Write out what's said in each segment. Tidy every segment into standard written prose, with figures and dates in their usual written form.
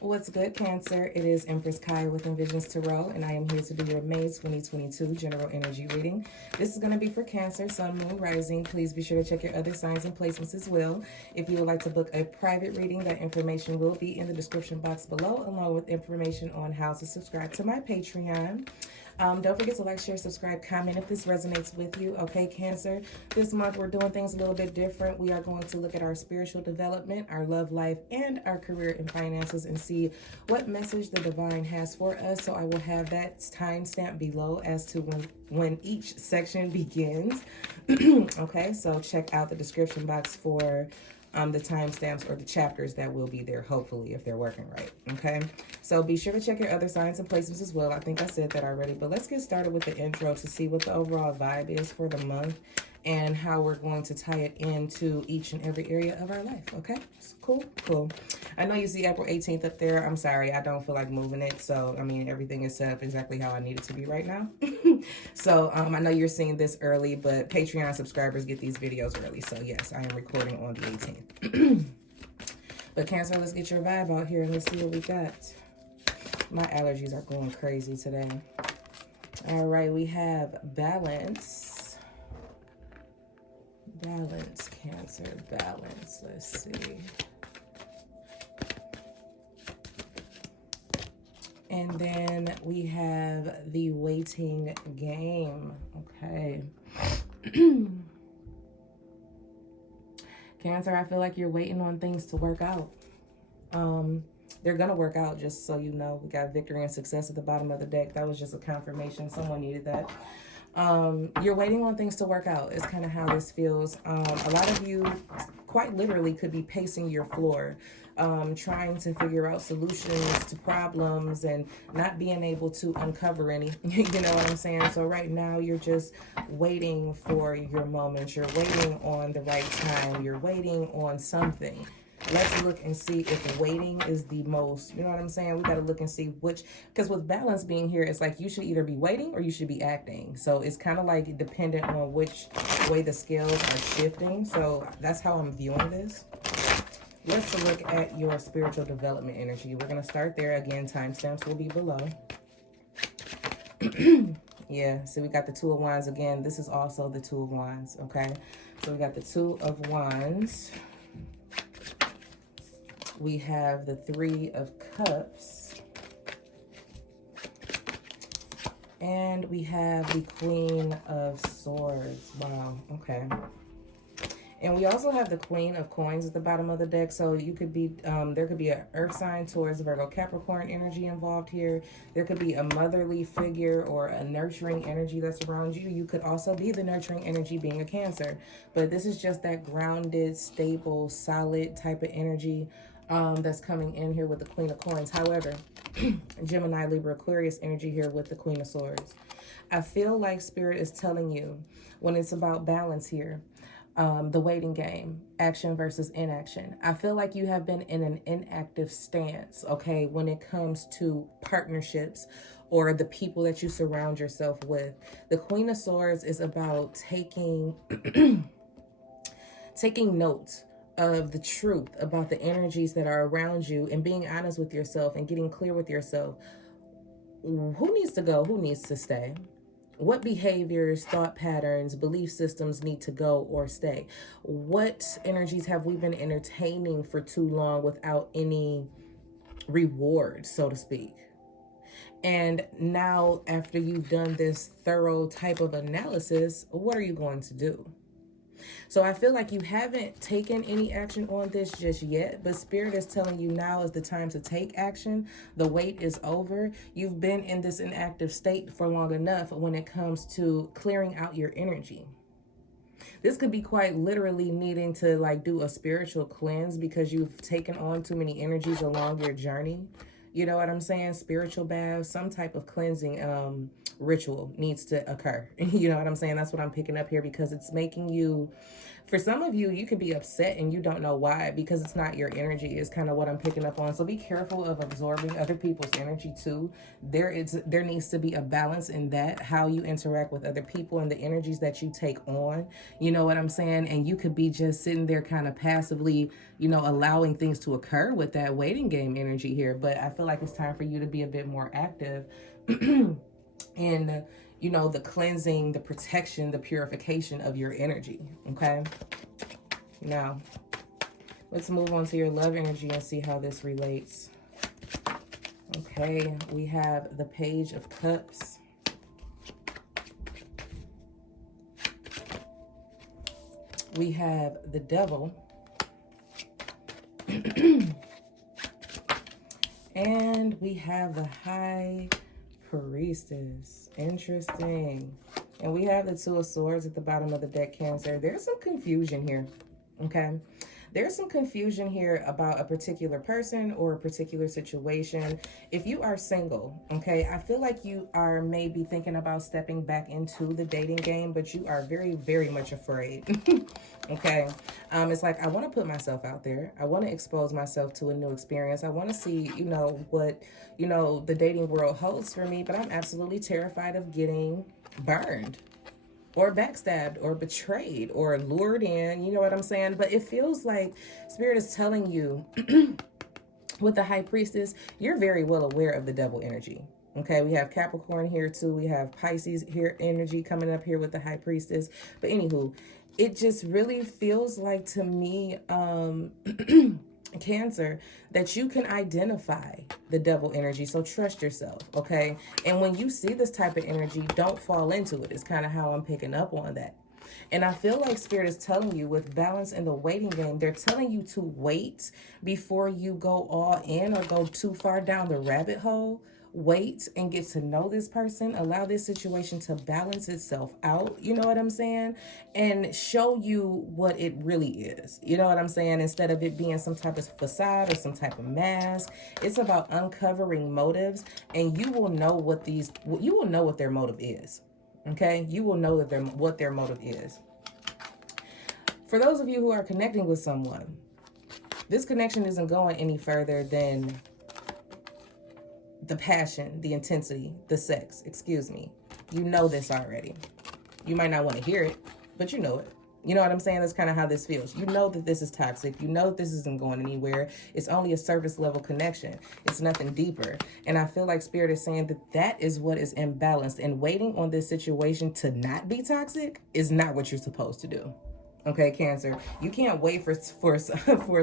What's good, Cancer? It is Empress Kaya with Envisions Tarot, and I am here to do your May 2022 general energy reading. This is going to be for Cancer, Sun, Moon, Rising. Please be sure to check your other signs and placements as well. If you would like to book a private reading, that information will be in the description box below, along with information on how to subscribe to my Patreon. Don't forget to like, share, subscribe, comment if this resonates with you. Okay, Cancer, this month we're doing things a little bit different. We are going to look at our spiritual development, our love life, and our career and finances and see what message the divine has for us. So I will have that timestamp below as to when each section begins. Okay, so check out the description box for the timestamps or the chapters that will be there, hopefully, if they're working right. Okay, so be sure to check your other signs and placements as well. I think I said that already, but let's get started with the intro to see what the overall vibe is for the month and how we're going to tie it into each and every area of our life. Okay, so cool. I know you see April 18th up there. I'm sorry, I don't feel like moving it. So, I mean, everything is set up exactly how I need it to be right now. So, I know you're seeing this early, but Patreon subscribers get these videos early. So, yes, I am recording on the 18th. But Cancer, let's get your vibe out here and let's see what we got. My allergies are going crazy today. All right, we have balance. Balance, Cancer, balance. Let's see. And then we have the waiting game. Okay. Cancer, I feel like you're waiting on things to work out. They're going to work out, just so you know. We got victory and success at the bottom of the deck. That was just a confirmation. Someone needed that. You're waiting on things to work out. It's kind of how this feels. A lot of you quite literally could be pacing your floor, trying to figure out solutions to problems and not being able to uncover any. You know what I'm saying? So right now you're just waiting for your moment. You're waiting on the right time. You're waiting on something. Let's look and see if waiting is the most, you know what I'm saying? We got to look and see which, because with balance being here, it's like you should either be waiting or you should be acting. So it's kind of like dependent on which way the scales are shifting. So that's how I'm viewing this. Let's look at your spiritual development energy. We're going to start there. Again, timestamps will be below. Yeah, so we got the Two of Wands again. This is also the Two of Wands, okay? So we got the Two of Wands. We have the Three of Cups. And we have the Queen of Swords. Wow, okay. And we also have the Queen of Coins at the bottom of the deck. So you could be, there could be an Earth sign, Taurus, Virgo, Capricorn energy involved here. There could be a motherly figure or a nurturing energy that's around you. You could also be the nurturing energy being a Cancer. But this is just that grounded, stable, solid type of energy that's coming in here with the Queen of Coins. However, Gemini, Libra, Aquarius energy here with the Queen of Swords. I feel like Spirit is telling you when it's about balance here, the waiting game, action versus inaction. I feel like you have been in an inactive stance, okay, when it comes to partnerships or the people that you surround yourself with. The Queen of Swords is about taking note of the truth about the energies that are around you and being honest with yourself and getting clear with yourself. Who needs to go? Who needs to stay? What behaviors, thought patterns, belief systems need to go or stay? What energies have we been entertaining for too long without any reward, so to speak? And now, after you've done this thorough type of analysis, what are you going to do? So I feel like you haven't taken any action on this just yet, but Spirit is telling you now is the time to take action. The wait is over. You've been in this inactive state for long enough when it comes to clearing out your energy. This could be quite literally needing to like do a spiritual cleanse because you've taken on too many energies along your journey. You know what I'm saying? Spiritual baths, some type of cleansing, ritual needs to occur. You know what I'm saying? That's what I'm picking up here, because it's making you, for some of you, you could be upset and you don't know why, because it's not your energy, is kind of what I'm picking up on. So be careful of absorbing other people's energy too. There needs to be a balance in that, how you interact with other people and the energies that you take on. You know what I'm saying? And you could be just sitting there kind of passively, you know, allowing things to occur with that waiting game energy here. But I feel like it's time for you to be a bit more active in, you know, the cleansing, the protection, the purification of your energy. Okay. Now, let's move on to your love energy and see how this relates. Okay. We have the Page of Cups. We have the Devil. And we have the High Priestess. Interesting. And we have the Two of Swords at the bottom of the deck, Cancer. There's some confusion here. Okay. There's some confusion here about a particular person or a particular situation. If you are single, okay, I feel like you are maybe thinking about stepping back into the dating game, but you are very, very much afraid. Okay. It's like, I want to put myself out there. I want to expose myself to a new experience. I want to see, you know, what, you know, the dating world holds for me, but I'm absolutely terrified of getting burned or backstabbed or betrayed or lured in, you know what I'm saying? But it feels like Spirit is telling you with the High Priestess, you're very well aware of the Devil energy. Okay, we have Capricorn here too. We have Pisces here, energy coming up here with the High Priestess. But anywho, it just really feels like to me, Cancer, that you can identify the Devil energy. So trust yourself, okay? And when you see this type of energy, don't fall into it. It's kind of how I'm picking up on that. And I feel like Spirit is telling you with balance in the waiting game, they're telling you to wait before you go all in or go too far down the rabbit hole. Wait and get to know this person. Allow this situation to balance itself out. You know what I'm saying? And show you what it really is. You know what I'm saying? Instead of it being some type of facade or some type of mask, it's about uncovering motives, and you will know what their motive is. Okay? You will know that what their motive is. For those of you who are connecting with someone, this connection isn't going any further than the passion, the intensity, the sex, excuse me. You know this already. You might not want to hear it, but you know it. You know what I'm saying? That's kind of how this feels. You know that this is toxic. You know that this isn't going anywhere. It's only a surface level connection. It's nothing deeper. And I feel like Spirit is saying that that is what is imbalanced. And waiting on this situation to not be toxic is not what you're supposed to do. Okay, Cancer, you can't wait for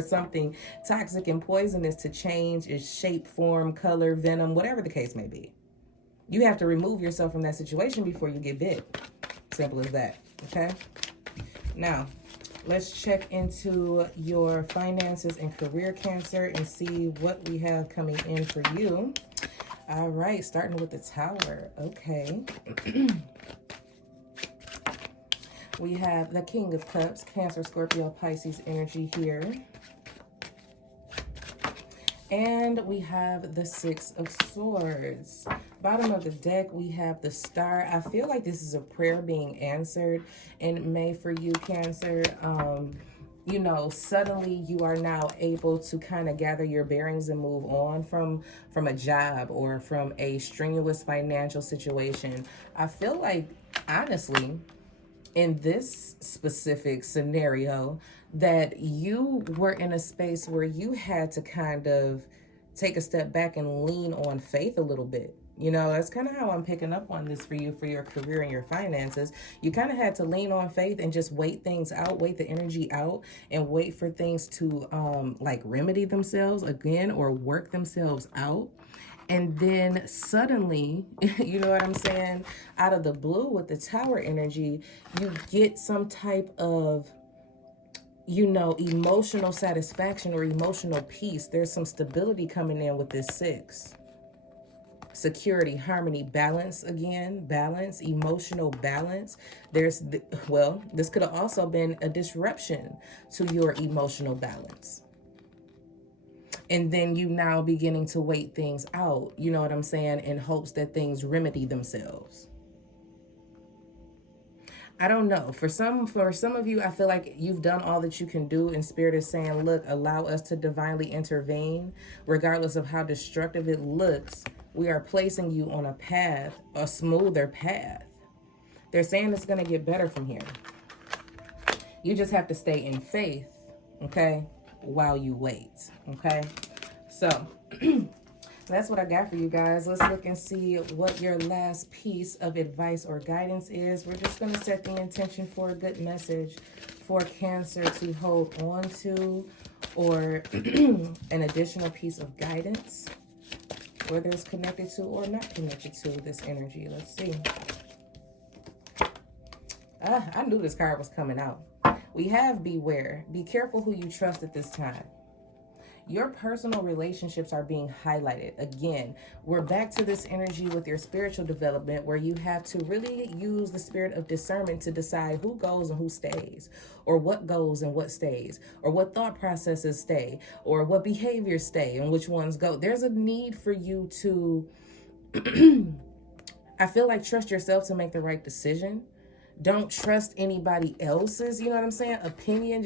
something toxic and poisonous to change its shape, form, color, venom, whatever the case may be. You have to remove yourself from that situation before you get bit. Simple as that, okay? Now, let's check into your finances and career, Cancer, and see what we have coming in for you. All right, starting with the Tower. Okay. We have the King of Cups, Cancer, Scorpio, Pisces energy here. And we have the Six of Swords. Bottom of the deck, we have the Star. I feel like this is a prayer being answered in May for you, Cancer. You know, suddenly you are now able to kind of gather your bearings and move on from a job or from a strenuous financial situation. I feel like, honestly, in this specific scenario, that you were in a space where you had to kind of take a step back and lean on faith a little bit. You know, that's kind of how I'm picking up on this for you, for your career and your finances. You kind of had to lean on faith and just wait things out, wait the energy out, and wait for things to like remedy themselves again or work themselves out. And then suddenly, you know what I'm saying, out of the blue with the Tower energy, you get some type of, you know, emotional satisfaction or emotional peace. There's some stability coming in with this Six. Security, harmony, balance again, balance, emotional balance. This could have also been a disruption to your emotional balance. And then you now beginning to wait things out, you know what I'm saying, in hopes that things remedy themselves. I don't know. For some of you, I feel like you've done all that you can do, and Spirit is saying, look, allow us to divinely intervene. Regardless of how destructive it looks, we are placing you on a path, a smoother path. They're saying it's going to get better from here. You just have to stay in faith, okay, while you wait, okay? So that's what I got for you guys. Let's look and see what your last piece of advice or guidance is. We're just going to set the intention for a good message for Cancer to hold on to, or an additional piece of guidance, whether it's connected to or not connected to this energy. Let's see. I knew this card was coming out. We have beware. Be careful who you trust at this time. Your personal relationships are being highlighted. Again, we're back to this energy with your spiritual development, where you have to really use the spirit of discernment to decide who goes and who stays, or what goes and what stays, or what thought processes stay, or what behaviors stay and which ones go. There's a need for you to, I feel like, trust yourself to make the right decision. Don't trust anybody else's, you know what I'm saying, opinion.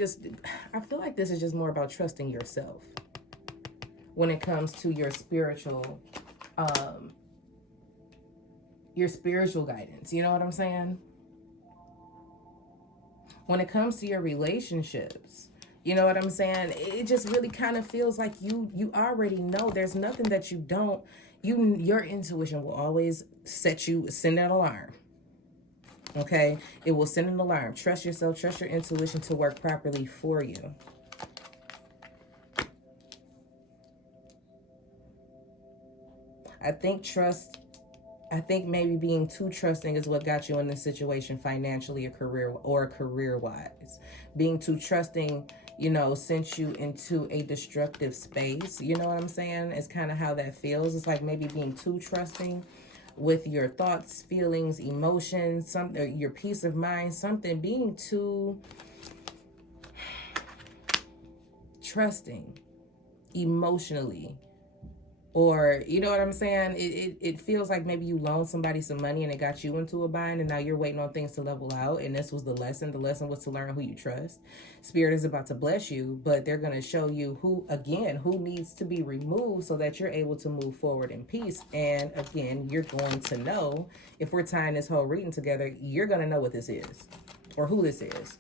I feel like this is just more about trusting yourself when it comes to your spiritual guidance. You know what I'm saying? When it comes to your relationships, you know what I'm saying? It just really kind of feels like you already know. There's nothing that you don't. Your intuition will always send an alarm. Okay, it will send an alarm. Trust yourself, trust your intuition to work properly for you. I think maybe being too trusting is what got you in this situation financially or career-wise. Being too trusting, you know, sent you into a destructive space. You know what I'm saying? It's kind of how that feels. It's like maybe being too trusting with your thoughts, feelings, emotions, your peace of mind, being too trusting emotionally. Or, you know what I'm saying? It feels like maybe you loaned somebody some money and it got you into a bind, and now you're waiting on things to level out. And this was the lesson. The lesson was to learn who you trust. Spirit is about to bless you, but they're going to show you who needs to be removed so that you're able to move forward in peace. And again, you're going to know, if we're tying this whole reading together, you're going to know what this is or who this is.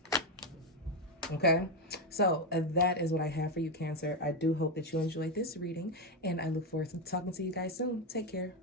Okay, so that is what I have for you, Cancer. I do hope that you enjoyed this reading, and I look forward to talking to you guys soon. Take care.